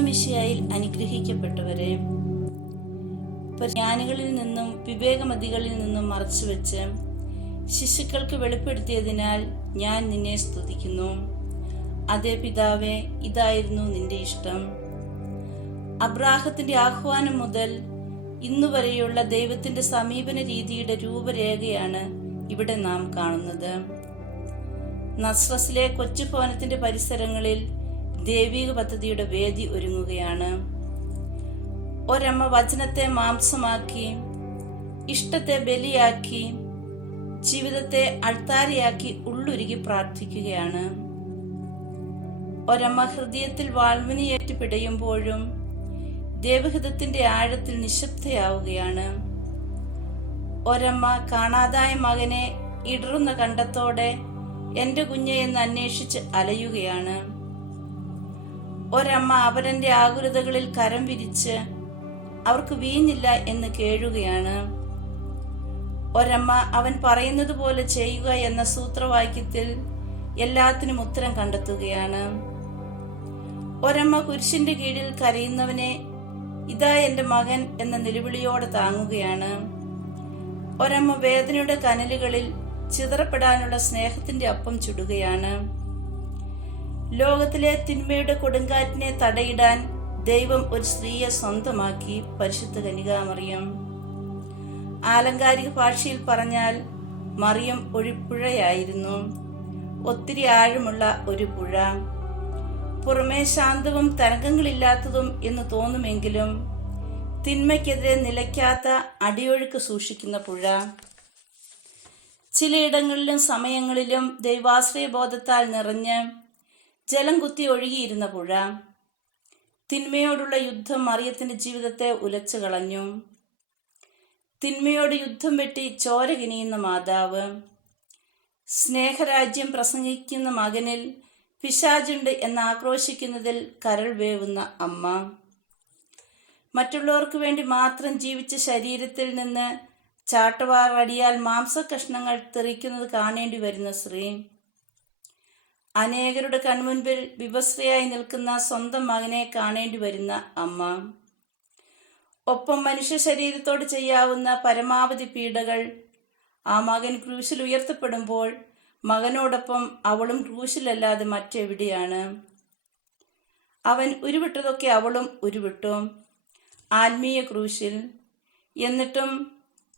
മിശിയായിൽ അനുഗ്രഹിക്കപ്പെട്ടവരെ ജ്ഞാനികളിൽ നിന്നും വിവേകമതികളിൽ നിന്നും മറച്ചുവെച്ച് ശിശുക്കൾക്ക് വെളിപ്പെടുത്തിയതിനാൽ ഞാൻ നിന്നെ സ്തുതിക്കുന്നു. അതേ പിതാവേ ഇതായിരുന്നു നിന്റെ ഇഷ്ടം. അബ്രാഹത്തിന്റെ ആഹ്വാനം മുതൽ ഇന്നുവരെയുള്ള ദൈവത്തിന്റെ സമീപന രീതിയുടെ രൂപരേഖയാണ് ഇവിടെ നാം കാണുന്നത്. നസ്രസിലെ കൊച്ചു ഭവനത്തിന്റെ പരിസരങ്ങളിൽ ദൈവിക പദ്ധതിയുടെ വേദി ഒരുങ്ങുകയാണ്. ഒരമ്മ വചനത്തെ മാംസമാക്കി ഇഷ്ടത്തെ ബലിയാക്കി ജീവിതത്തെ അൾത്താരയാക്കി ഉള്ളുരുകി പ്രാർത്ഥിക്കുകയാണ്. ഒരമ്മ ഹൃദയത്തിൽ വാൾവിനിയേറ്റ് പിടയുമ്പോഴും ദേവഹിതത്തിന്റെ ആഴത്തിൽ നിശബ്ദയാവുകയാണ്. ഒരമ്മ കാണാതായ മകനെ ഇടറുന്ന കണ്ടത്തോടെ എന്റെ കുഞ്ഞെ എന്ന് അന്വേഷിച്ച് അലയുകയാണ്. ഒരമ്മ അവരന്റെ ആകുലതകളിൽ കരം വിരിച്ച് അവർക്ക് വീഞ്ഞില്ല എന്ന് കേഴുകയാണ്. ഒരമ്മ അവൻ പറയുന്നത് പോലെ ചെയ്യുക എന്ന സൂത്രവാക്യത്തിൽ എല്ലാത്തിനും ഉത്തരം കണ്ടെത്തുകയാണ്. ഒരമ്മ കുരിശിന്റെ കീഴിൽ കരയുന്നവനെ ഇതാ എന്റെ മകൻ എന്ന നിലവിളിയോടെ താങ്ങുകയാണ്. ഒരമ്മ വേദനയുടെ കനലുകളിൽ ചിതറപ്പെടാനുള്ള സ്നേഹത്തിന്റെ അപ്പം ചുടുകയാണ്. ലോകത്തിലെ തിന്മയുടെ കൊടുങ്കാറ്റിനെ തടയിടാൻ ദൈവം ഒരു സ്ത്രീയെ സ്വന്തമാക്കി പരിശുദ്ധ കനികാമറിയം ആലങ്കാരിക ഭാഷയിൽ പറഞ്ഞാൽ മറിയം ഒരു പുഴയായിരുന്നു. ഒത്തിരി ആഴമുള്ള ഒരു പുഴ. പുറമേ ശാന്തവും തരംഗങ്ങളില്ലാത്തതും എന്ന് തോന്നുമെങ്കിലും തിന്മയ്ക്കെതിരെ നിലയ്ക്കാത്ത അടിയൊഴുക്ക് സൂക്ഷിക്കുന്ന പുഴ. ചിലയിടങ്ങളിലും സമയങ്ങളിലും ദൈവാശ്രയബോധത്താൽ നിറഞ്ഞ് ജലം കുത്തി ഒഴുകിയിരുന്ന പുഴ. തിന്മയോടുള്ള യുദ്ധം മറിയത്തിന്റെ ജീവിതത്തെ ഉലച്ചു കളഞ്ഞു. തിന്മയോട് യുദ്ധം വെട്ടി ചോര കിനിയുന്ന മാതാവ്. സ്നേഹരാജ്യം പ്രസംഗിക്കുന്ന മകനിൽ പിശാചുണ്ട് എന്ന് ആക്രോശിക്കുന്നതിൽ കരൾ വേവുന്ന അമ്മ. മറ്റുള്ളവർക്ക് വേണ്ടി മാത്രം ജീവിച്ച ശരീരത്തിൽ നിന്ന് ചാട്ടവാറടിയാൽ മാംസ കഷ്ണങ്ങൾ തെറിക്കുന്നത് കാണേണ്ടി വരുന്ന സ്ത്രീ. അനേകരുടെ കൺമുൻപിൽ വിവസ്ത്രയായി നിൽക്കുന്ന സ്വന്തം മകനെ കാണേണ്ടി വരുന്ന അമ്മ. ഒപ്പം മനുഷ്യ ശരീരത്തോട് ചെയ്യാവുന്ന പരമാവധി പീഡകൾ. ആ മകൻ ക്രൂശിൽ ഉയർത്തപ്പെടുമ്പോൾ മകനോടൊപ്പം അവളും ക്രൂശിലല്ലാതെ മറ്റെവിടെയാണ്? അവൻ ഉരുവിട്ടതൊക്കെ അവളും ഉരുവിട്ടു. ആത്മീയ ക്രൂശിൽ. എന്നിട്ടും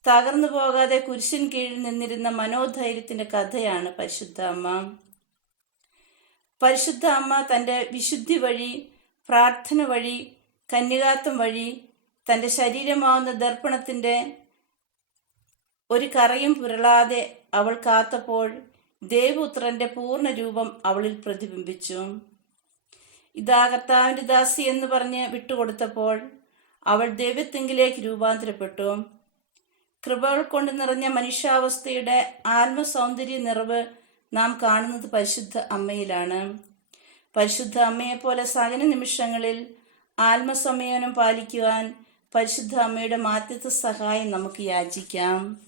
തകർന്നു പോകാതെ കുരിശിൻ കീഴിൽ നിന്നിരുന്ന മനോധൈര്യത്തിന്റെ കഥയാണ് പരിശുദ്ധ അമ്മ. പരിശുദ്ധ അമ്മ തന്റെ വിശുദ്ധി വഴി പ്രാർത്ഥന വഴി കന്യകാത്വം വഴി തന്റെ ശരീരമാവുന്ന ദർപ്പണത്തിന്റെ ഒരു കറയും പുരളാതെ അവൾ കാത്തപ്പോൾ ദേവപുത്രന്റെ പൂർണ രൂപം അവളിൽ പ്രതിബിംബിച്ചു. ഇതാ കർത്താവിന്റെ ദാസി എന്ന് പറഞ്ഞ് വിട്ടുകൊടുത്തപ്പോൾ അവൾ ദൈവത്തെങ്കിലേക്ക് രൂപാന്തരപ്പെട്ടു. കൃപകൾ കൊണ്ട് നിറഞ്ഞ മനുഷ്യാവസ്ഥയുടെ ആത്മസൗന്ദര്യ നിറവ് നാം കാണുന്നത് പരിശുദ്ധ അമ്മയിലാണ്. പരിശുദ്ധ അമ്മയെപ്പോലെ സകല നിമിഷങ്ങളിൽ ആത്മസംയമനം പാലിക്കുവാൻ പരിശുദ്ധ അമ്മയുടെ മാധ്യത്വ സഹായം നമുക്ക് യാചിക്കാം.